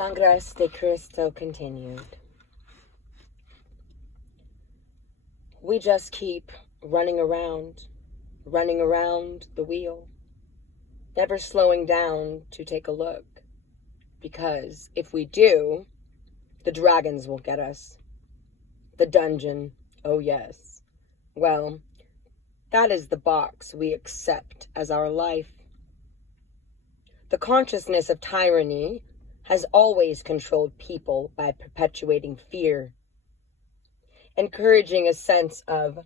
Sangre De Christo continued. We just keep running around the wheel, never slowing down to take a look, because if we do, the dragons will get us. The dungeon, oh yes. Well, that is the box we accept as our life. The consciousness of tyranny has always controlled people by perpetuating fear, encouraging a sense of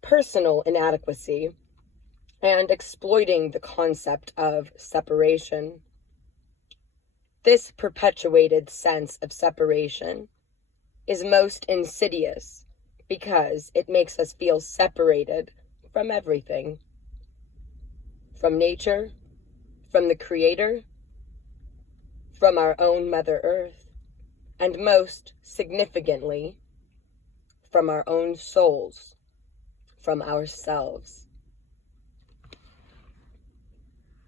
personal inadequacy, and exploiting the concept of separation. This perpetuated sense of separation is most insidious because it makes us feel separated from everything. From nature, from the Creator, from our own Mother Earth, and most significantly, from our own souls, from ourselves.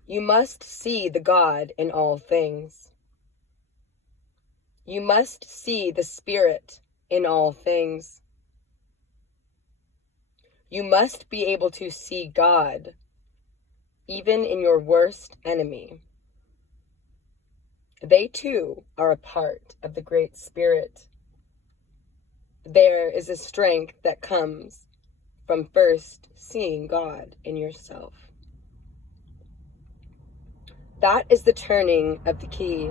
You must see the God in all things. You must see the Spirit in all things. You must be able to see God, even in your worst enemy. They too are a part of the Great Spirit. There is a strength that comes from first seeing God in yourself. That is the turning of the key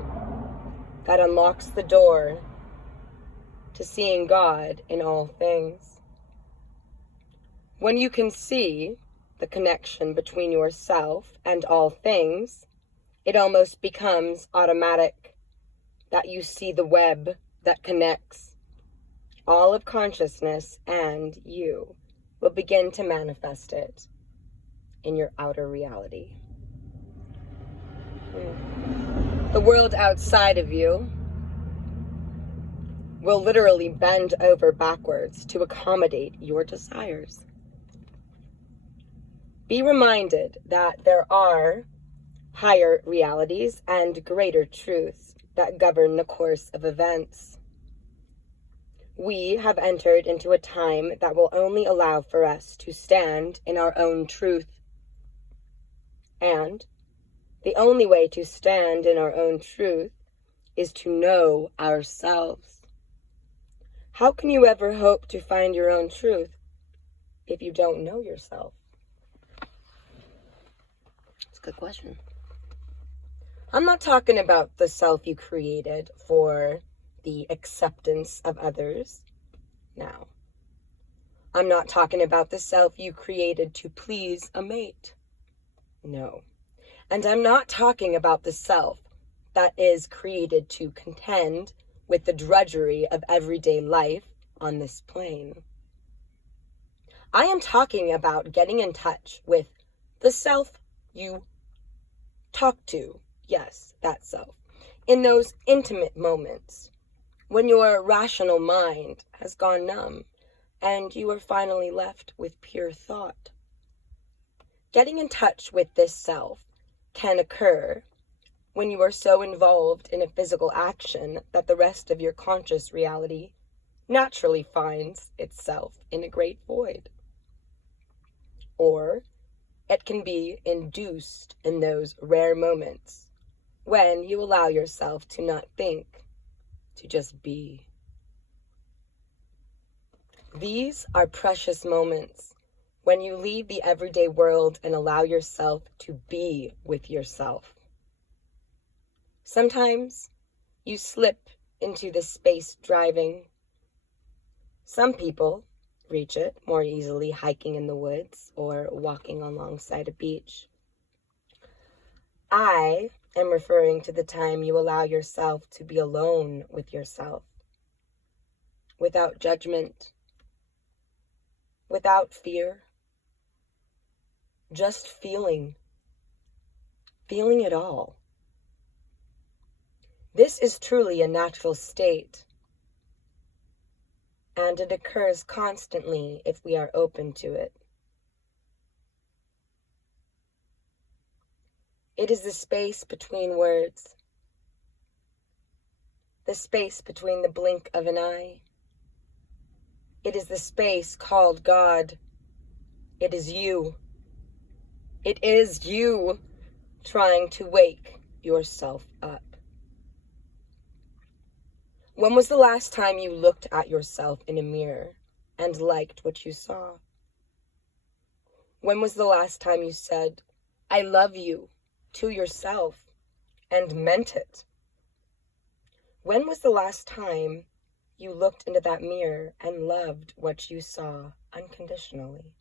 that unlocks the door to seeing God in all things. When you can see the connection between yourself and all things, it almost becomes automatic that you see the web that connects all of consciousness, and you will begin to manifest it in your outer reality. The world outside of you will literally bend over backwards to accommodate your desires. Be reminded that there are higher realities and greater truths that govern the course of events. We have entered into a time that will only allow for us to stand in our own truth. And the only way to stand in our own truth is to know ourselves. How can you ever hope to find your own truth if you don't know yourself? That's a good question. I'm not talking about the self you created for the acceptance of others. Now, I'm not talking about the self you created to please a mate. No. And I'm not talking about the self that is created to contend with the drudgery of everyday life on this plane. I am talking about getting in touch with the self you talk to. Yes, that self. In those intimate moments when your rational mind has gone numb and you are finally left with pure thought. Getting in touch with this self can occur when you are so involved in a physical action that the rest of your conscious reality naturally finds itself in a great void. Or it can be induced in those rare moments when you allow yourself to not think, to just be. These are precious moments when you leave the everyday world and allow yourself to be with yourself. Sometimes you slip into this space driving. Some people reach it more easily hiking in the woods or walking alongside a beach. I am referring to the time you allow yourself to be alone with yourself, without judgment, without fear, just feeling it all. This is truly a natural state, and it occurs constantly if we are open to it. It is the space between words. the space between the blink of an eye. It is the space called God. It is you. It is you trying to wake yourself up. When was the last time you looked at yourself in a mirror and liked what you saw? When was the last time you said, "I love you," to yourself and meant it? When was the last time you looked into that mirror and loved what you saw unconditionally?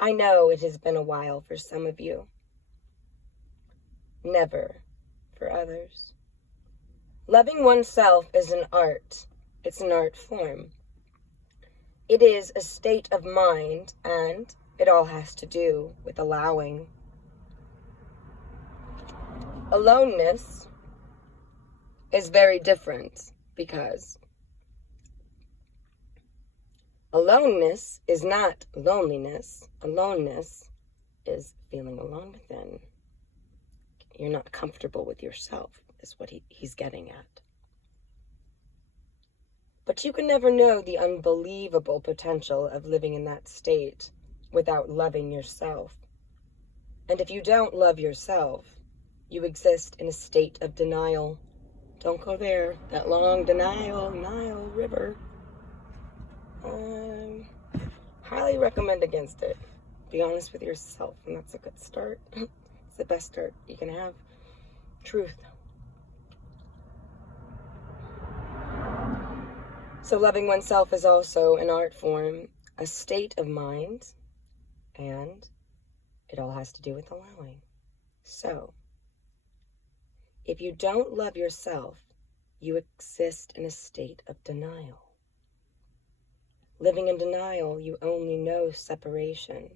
I know it has been a while for some of you. Never for others. Loving oneself is an art. It's an art form. It is a state of mind, and it all has to do with allowing. Aloneness is very different, because aloneness is not loneliness. Aloneness is feeling alone within. You're not comfortable with yourself, is what he's getting at. But you can never know the unbelievable potential of living in that state without loving yourself. And if you don't love yourself, you exist in a state of denial. Don't go there. That long denial, Nile River. Highly recommend against it. Be honest with yourself, and that's a good start. It's the best start you can have. Truth. So loving oneself is also an art form, a state of mind, and it all has to do with allowing. So, if you don't love yourself, you exist in a state of denial. Living in denial, you only know separation.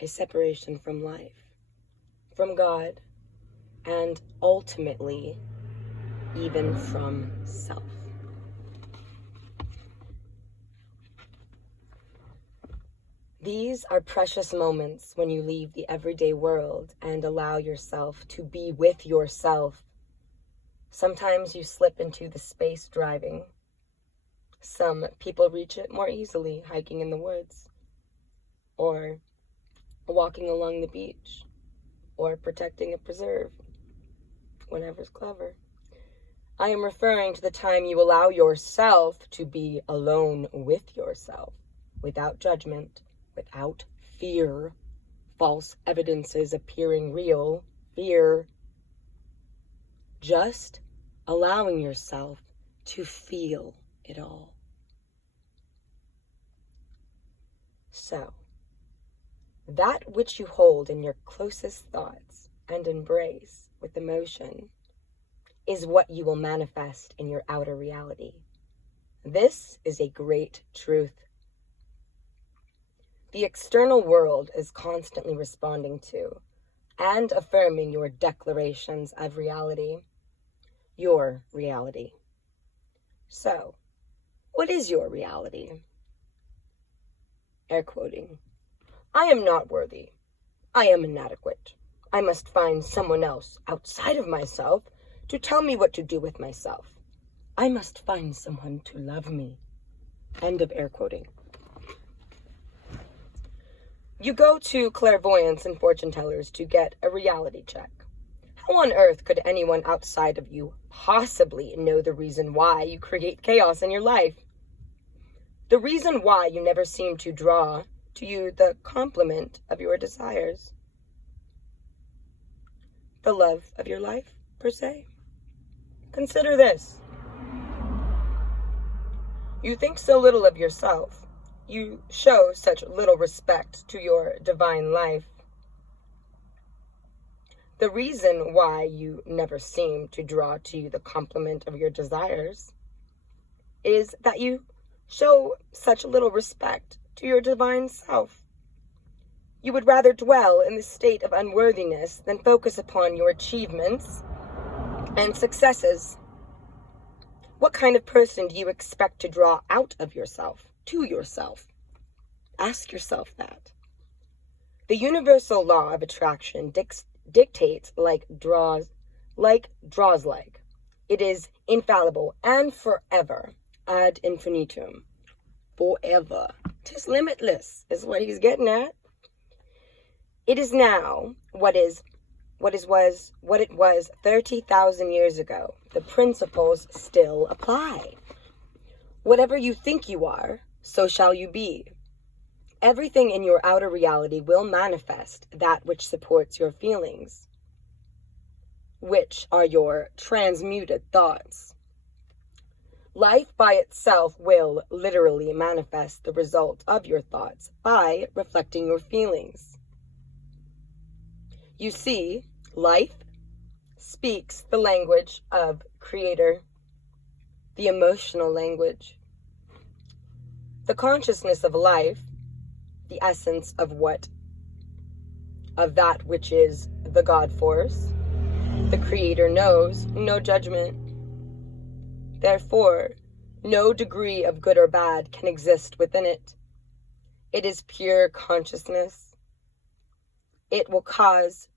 A separation from life, from God, and ultimately, even from self. These are precious moments when you leave the everyday world and allow yourself to be with yourself. Sometimes you slip into the space driving. Some people reach it more easily hiking in the woods, or walking along the beach, or protecting a preserve, whatever's clever. I am referring to the time you allow yourself to be alone with yourself, without judgment, without fear, false evidences appearing real, fear. Just allowing yourself to feel it all. So, that which you hold in your closest thoughts and embrace with emotion is what you will manifest in your outer reality. This is a great truth. The external world is constantly responding to and affirming your declarations of reality, your reality. So, what is your reality? Air quoting. I am not worthy. I am inadequate. I must find someone else outside of myself to tell me what to do with myself. I must find someone to love me. End of air quoting. You go to clairvoyants and fortune tellers to get a reality check. How on earth could anyone outside of you possibly know the reason why you create chaos in your life? The reason why you never seem to draw to you the complement of your desires. The love of your life, per se. Consider this. You think so little of yourself. You show such little respect to your divine life. The reason why you never seem to draw to you the complement of your desires is that you show such little respect to your divine self. You would rather dwell in the state of unworthiness than focus upon your achievements and successes. What kind of person do you expect to draw out of yourself, to yourself? Ask yourself that. The universal law of attraction dictates like draws like draws like. It is infallible and forever, ad infinitum. Forever. 'Tis limitless, is what he's getting at. It is now what it was 30,000 years ago. The principles still apply. Whatever you think you are, so shall you be. Everything in your outer reality will manifest that which supports your feelings, which are your transmuted thoughts. Life by itself will literally manifest the result of your thoughts by reflecting your feelings. You see, life speaks the language of Creator, the emotional language. The consciousness of life, the essence of that which is the God force. The Creator knows no judgment. Therefore, no degree of good or bad can exist within it. It is pure consciousness. It will cause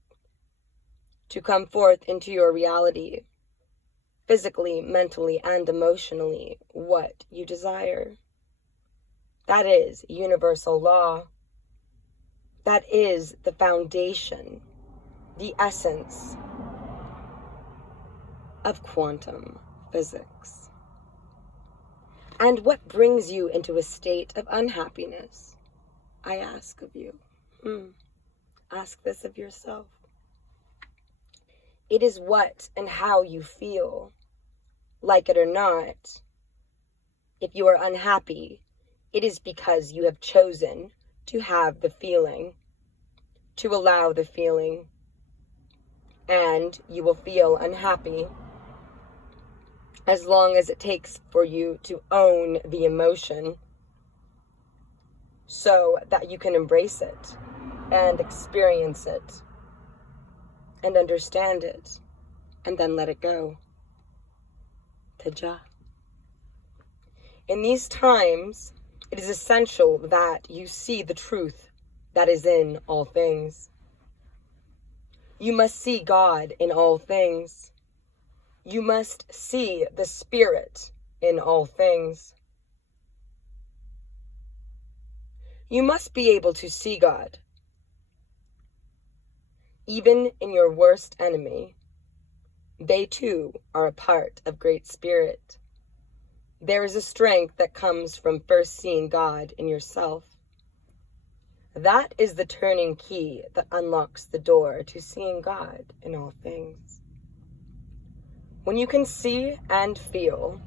to come forth into your reality, physically, mentally, and emotionally, what you desire. That is universal law. That is the foundation, the essence of quantum physics. And what brings you into a state of unhappiness? I ask of you. Ask this of yourself. It is what and how you feel, like it or not. If you are unhappy, it is because you have chosen to have the feeling, to allow the feeling, and you will feel unhappy as long as it takes for you to own the emotion so that you can embrace it and experience it and understand it and then let it go. Taja. In these times, it is essential that you see the truth that is in all things. You must see God in all things. You must see the Spirit in all things. You must be able to see God, even in your worst enemy. They too are a part of Great Spirit. There is a strength that comes from first seeing God in yourself. That is the turning key that unlocks the door to seeing God in all things. When you can see and feel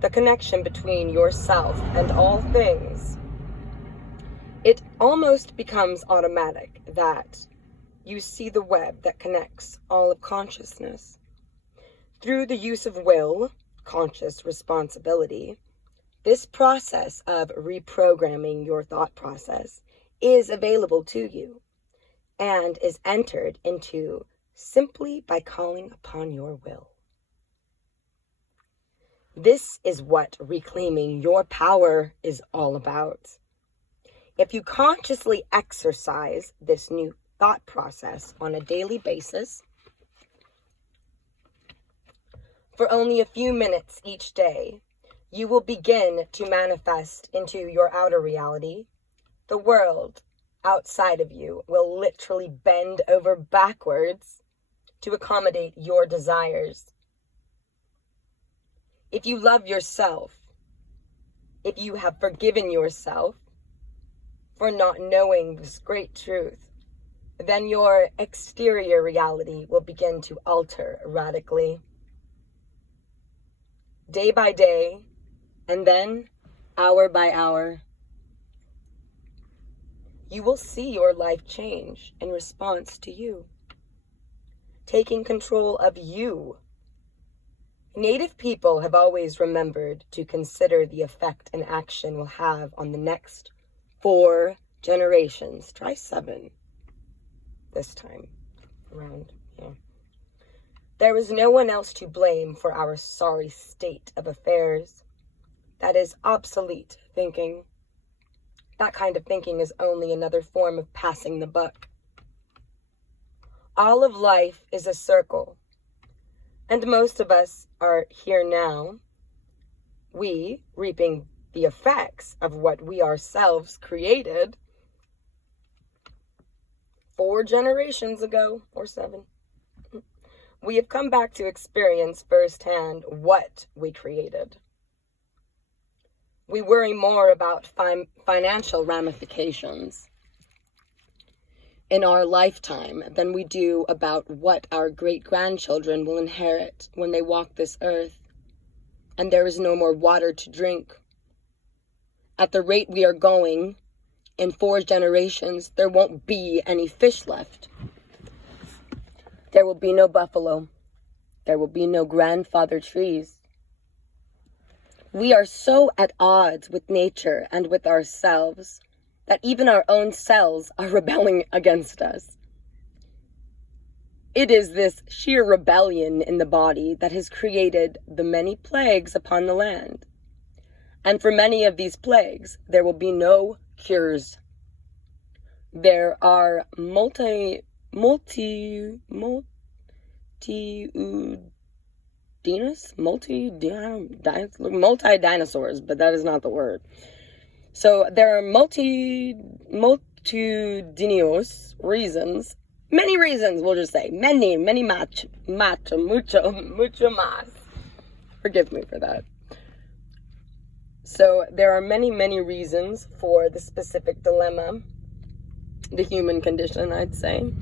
the connection between yourself and all things, it almost becomes automatic that you see the web that connects all of consciousness. Through the use of will, conscious responsibility, this process of reprogramming your thought process is available to you and is entered into simply by calling upon your will. This is what reclaiming your power is all about. If you consciously exercise this new thought process on a daily basis, for only a few minutes each day, you will begin to manifest into your outer reality. The world outside of you will literally bend over backwards to accommodate your desires. If you love yourself, if you have forgiven yourself for not knowing this great truth, then your exterior reality will begin to alter radically. Day by day, and then hour by hour, you will see your life change in response to you, taking control of you. Native people have always remembered to consider the effect an action will have on the next 4 generations. Try 7 this time around. Yeah. There is no one else to blame for our sorry state of affairs. That is obsolete thinking. That kind of thinking is only another form of passing the buck. All of life is a circle. And most of us are here now, we reaping the effects of what we ourselves created 4 generations ago, or 7. We have come back to experience firsthand what we created. We worry more about financial ramifications in our lifetime than we do about what our great-grandchildren will inherit when they walk this earth and there is no more water to drink. At the rate we are going, in 4 generations, there won't be any fish left. There will be no buffalo. There will be no grandfather trees. We are so at odds with nature and with ourselves that even our own cells are rebelling against us. It is this sheer rebellion in the body that has created the many plagues upon the land. And for many of these plagues, there will be no cures. There are multi-dinosaurs, but that is not the word. So there are multitudinous reasons, many reasons, we'll just say, mucho más. Forgive me for that. So there are many reasons for the specific dilemma, the human condition, I'd say.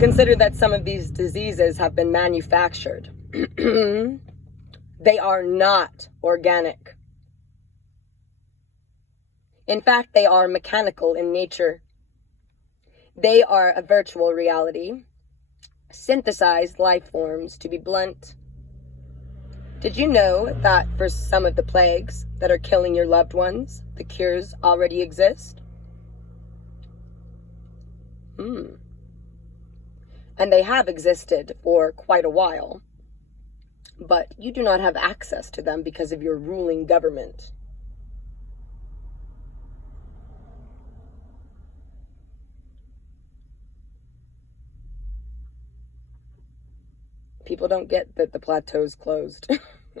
Consider that some of these diseases have been manufactured. They are not organic. In fact, they are mechanical in nature. They are a virtual reality, synthesized life forms, to be blunt. Did you know that for some of the plagues that are killing your loved ones, the cures already exist? And they have existed for quite a while, but you do not have access to them because of your ruling government. People don't get that the plateau's closed.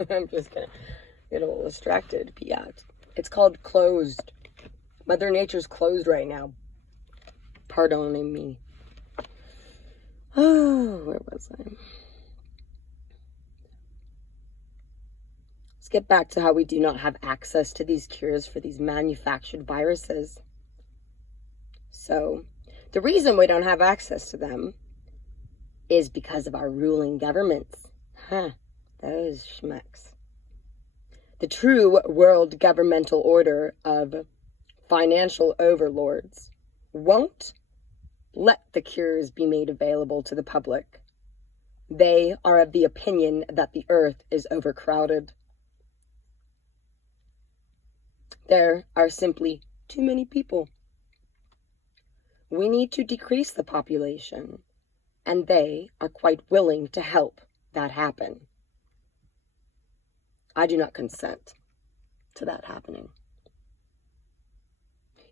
I'm just gonna get a little distracted. But yeah, it's called closed. Mother Nature's closed right now. Pardon me. Oh, where was I? Let's get back to how we do not have access to these cures for these manufactured viruses. So, the reason we don't have access to them is because of our ruling governments. Those schmucks. The true world governmental order of financial overlords won't let the cures be made available to the public. They are of the opinion that the earth is overcrowded. There are simply too many people. We need to decrease the population, and they are quite willing to help that happen. I do not consent to that happening.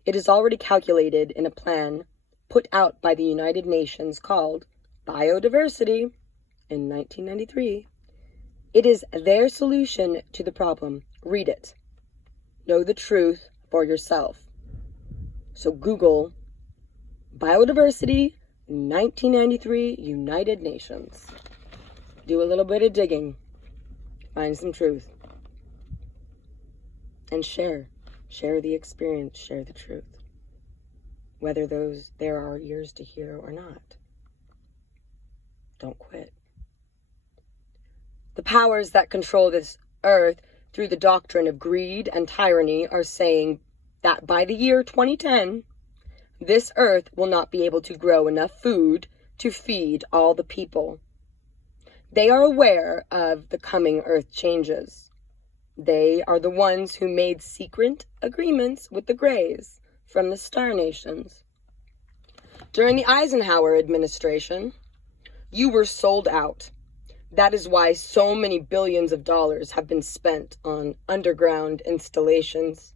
It is already calculated in a plan put out by the United Nations called Biodiversity in 1993. It is their solution to the problem. Read it. Know the truth for yourself. So Google Biodiversity 1993 United Nations. Do a little bit of digging. Find some truth. And share. Share the experience. Share the truth. Whether there are ears to hear or not. Don't quit. The powers that control this earth through the doctrine of greed and tyranny are saying that by the year 2010, this earth will not be able to grow enough food to feed all the people. They are aware of the coming earth changes. They are the ones who made secret agreements with the Greys from the Star Nations. During the Eisenhower administration, you were sold out. That is why so many billions of dollars have been spent on underground installations.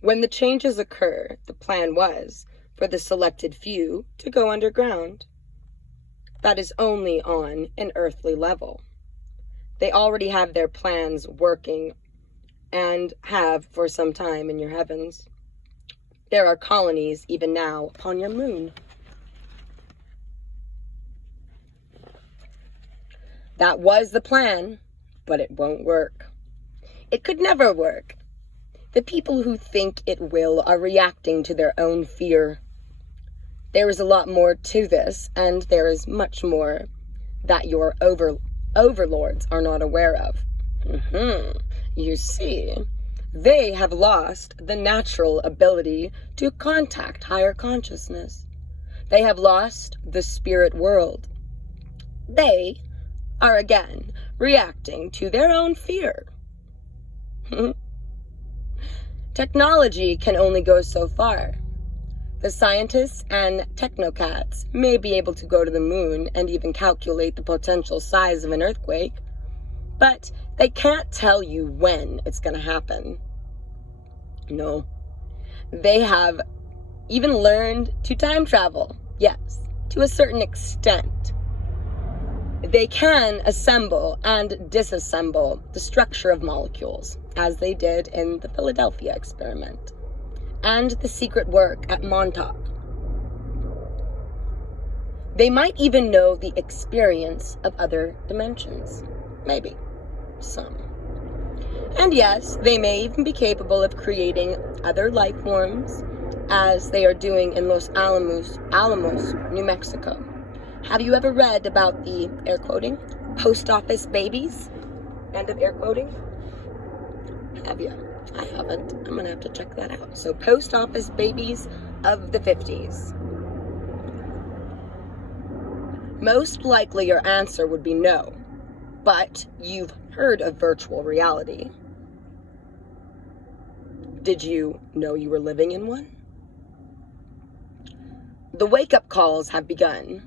When the changes occur, the plan was for the selected few to go underground. that is only on an earthly level. They already have their plans working and have for some time in your heavens. There are colonies even now upon your moon. That was the plan, but it won't work. It could never work. The people who think it will are reacting to their own fear. There is a lot more to this, and there is much more that your overlords are not aware of. You see, they have lost the natural ability to contact higher consciousness. They have lost the spirit world. They are again reacting to their own fear. Technology can only go so far. The scientists and technocrats may be able to go to the moon and even calculate the potential size of an earthquake, but they can't tell you when it's going to happen. No. They have even learned to time travel. Yes, to a certain extent. They can assemble and disassemble the structure of molecules, as they did in the Philadelphia experiment, and the secret work at Montauk. They might even know the experience of other dimensions. Maybe. Some. And yes, they may even be capable of creating other life forms, as they are doing in Los Alamos, New Mexico. Have you ever read about the, air quoting, post office babies? End of air quoting? Have you? I haven't. I'm going to have to check that out. So, post office babies of the 50s. Most likely your answer would be no. But you've heard of virtual reality. Did you know you were living in one? The wake-up calls have begun.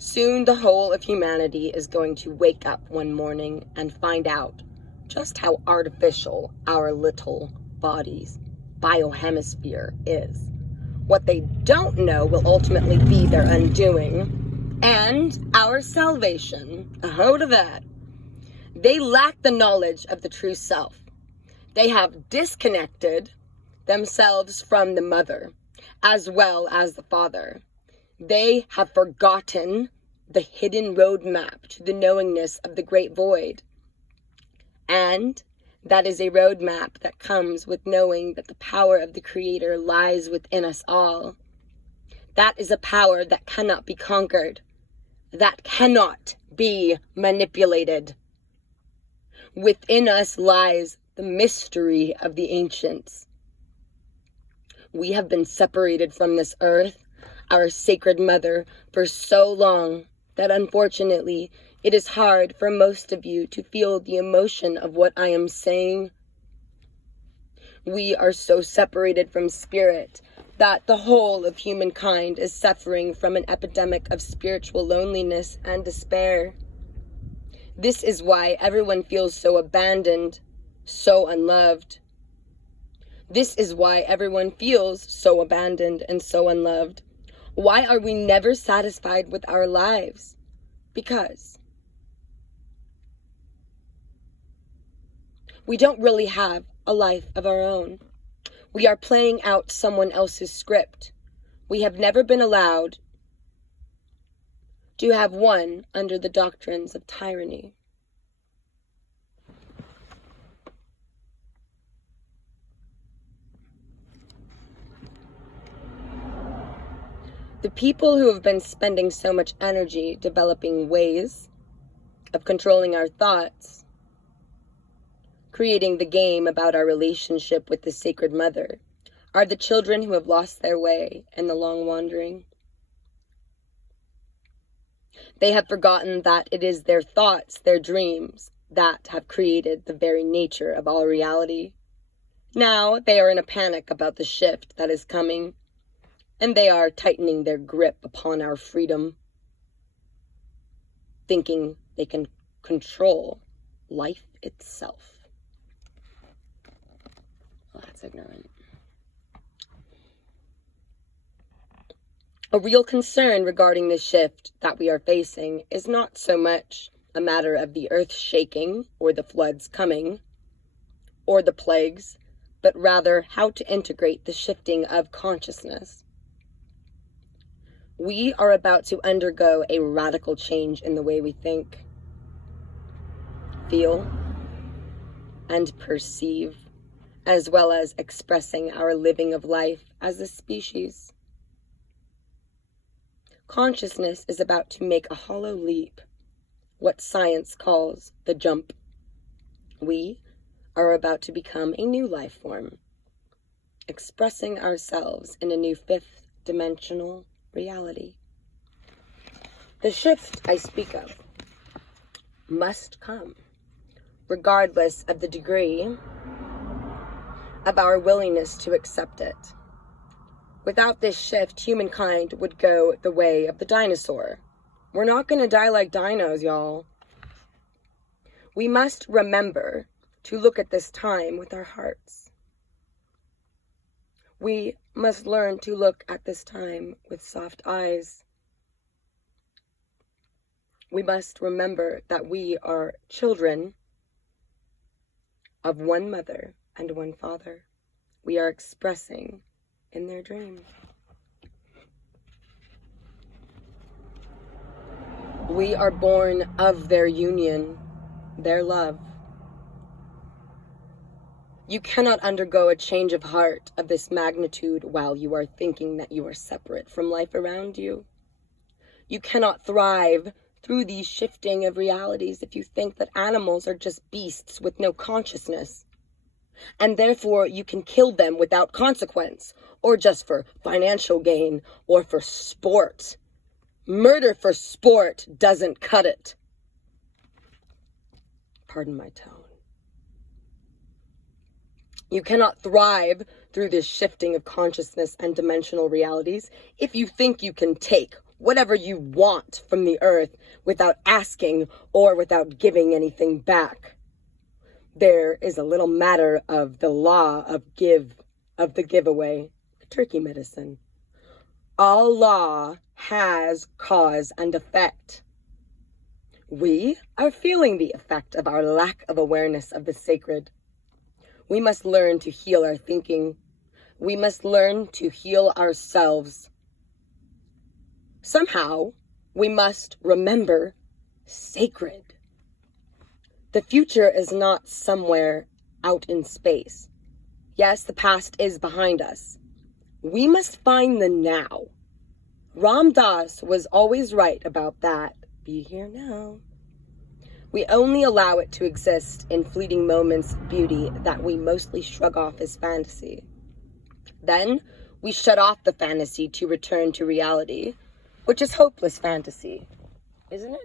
Soon the whole of humanity is going to wake up one morning and find out just how artificial our little body's biohemisphere is. What they don't know will ultimately be their undoing and our salvation. A hold of that. They lack the knowledge of the true self. They have disconnected themselves from the mother as well as the father. They have forgotten the hidden roadmap to the knowingness of the great void. And that is a roadmap that comes with knowing that the power of the Creator lies within us all. That is a power that cannot be conquered, that cannot be manipulated. Within us lies the mystery of the ancients. We have been separated from this earth, our sacred mother, for so long that unfortunately it is hard for most of you to feel the emotion of what I am saying. We are so separated from spirit that the whole of humankind is suffering from an epidemic of spiritual loneliness and despair. This is why everyone feels so abandoned, so unloved. This is why everyone feels so abandoned and so unloved. Why are we never satisfied with our lives? Because we don't really have a life of our own. We are playing out someone else's script. We have never been allowed to have one under the doctrines of tyranny. The people who have been spending so much energy developing ways of controlling our thoughts, creating the game about our relationship with the Sacred Mother, are the children who have lost their way in the long wandering. They have forgotten that it is their thoughts, their dreams, that have created the very nature of all reality. Now they are in a panic about the shift that is coming, and they are tightening their grip upon our freedom, thinking they can control life itself. Well, that's ignorant. A real concern regarding the shift that we are facing is not so much a matter of the earth shaking or the floods coming or the plagues, but rather how to integrate the shifting of consciousness. We are about to undergo a radical change in the way we think, feel, and perceive, as well as expressing our living of life as a species. Consciousness is about to make a hollow leap, what science calls the jump. We are about to become a new life form, expressing ourselves in a new fifth dimensional reality. The shift I speak of must come, regardless of the degree of our willingness to accept it. Without this shift, humankind would go the way of the dinosaur. We're not going to die like dinos, y'all. We must remember to look at this time with our hearts. We must learn to look at this time with soft eyes. We must remember that we are children of one mother and one father. We are expressing in their dream. We are born of their union, their love. You cannot undergo a change of heart of this magnitude while you are thinking that you are separate from life around you. You cannot thrive through these shifting of realities if you think that animals are just beasts with no consciousness, and therefore you can kill them without consequence, or just for financial gain, or for sport. Murder for sport doesn't cut it. Pardon my tone. You cannot thrive through this shifting of consciousness and dimensional realities if you think you can take whatever you want from the earth without asking or without giving anything back. There is a little matter of the law of the giveaway, turkey medicine. All law has cause and effect. We are feeling the effect of our lack of awareness of the sacred. We must learn to heal our thinking. We must learn to heal ourselves. Somehow, we must remember sacred. The future is not somewhere out in space. Yes, the past is behind us. We must find the now. Ram Dass was always right about that. Be here now. We only allow it to exist in fleeting moments of beauty that we mostly shrug off as fantasy. Then we shut off the fantasy to return to reality, which is hopeless fantasy, isn't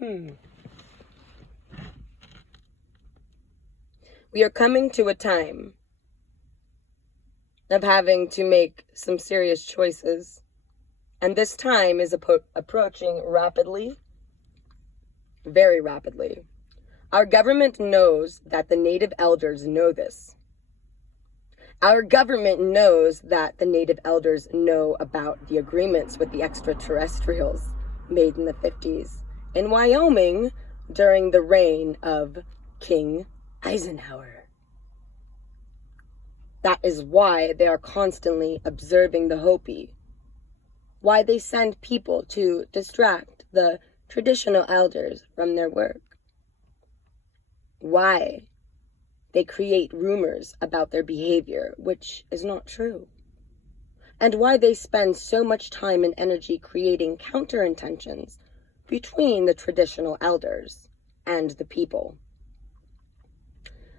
it? We are coming to a time of having to make some serious choices, and this time is approaching rapidly. Very rapidly. Our government knows that the native elders know this. Our government knows that the native elders know about the agreements with the extraterrestrials made in the 50s in Wyoming during the reign of King Eisenhower. That is why they are constantly observing the Hopi, why they send people to distract the traditional elders from their work, why they create rumors about their behavior, which is not true, and why they spend so much time and energy creating counterintentions between the traditional elders and the people.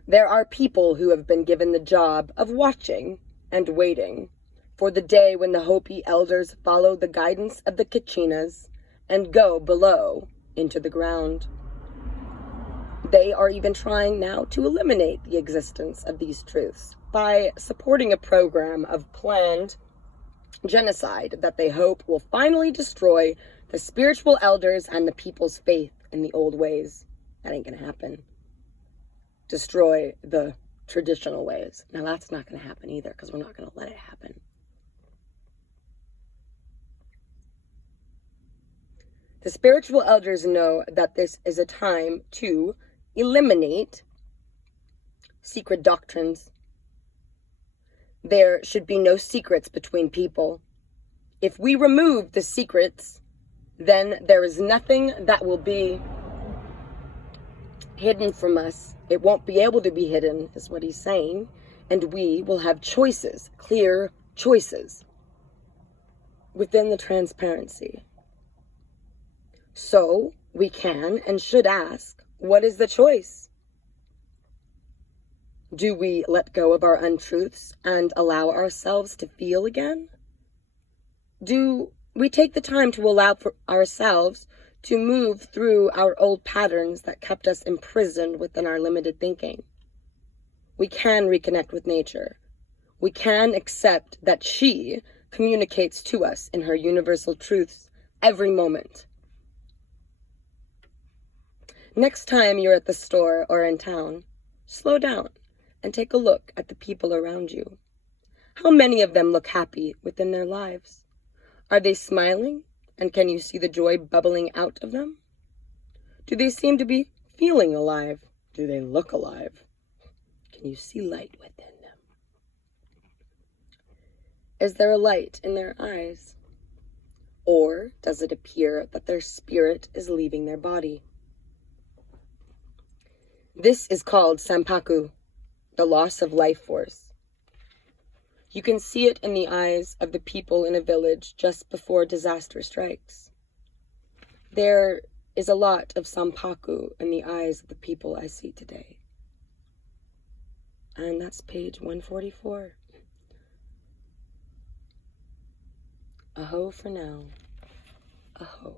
There are people who have been given the job of watching and waiting for the day when the Hopi elders follow the guidance of the Kachinas and go below into the ground. They are even trying now to eliminate the existence of these truths by supporting a program of planned genocide that they hope will finally destroy the spiritual elders and the people's faith in the old ways. That ain't gonna happen. Destroy the traditional ways. Now that's not gonna happen either, because we're not gonna let it happen. The spiritual elders know that this is a time to eliminate secret doctrines. There should be no secrets between people. If we remove the secrets, then there is nothing that will be hidden from us. It won't be able to be hidden, is what he's saying. And we will have choices, clear choices, within the transparency. So we can and should ask, what is the choice? Do we let go of our untruths and allow ourselves to feel again? Do we take the time to allow for ourselves to move through our old patterns that kept us imprisoned within our limited thinking? We can reconnect with nature. We can accept that she communicates to us in her universal truths every moment. Next time you're at the store or in town, slow down and take a look at the people around you. How many of them look happy within their lives? Are they smiling? And can you see the joy bubbling out of them? Do they seem to be feeling alive? Do they look alive? Can you see light within them? Is there a light in their eyes? Or does it appear that their spirit is leaving their body? This is called sampaku, the loss of life force. You can see it in the eyes of the people in a village just before disaster strikes. There is a lot of sampaku in the eyes of the people I see today. And that's page 144. Aho for now. Aho.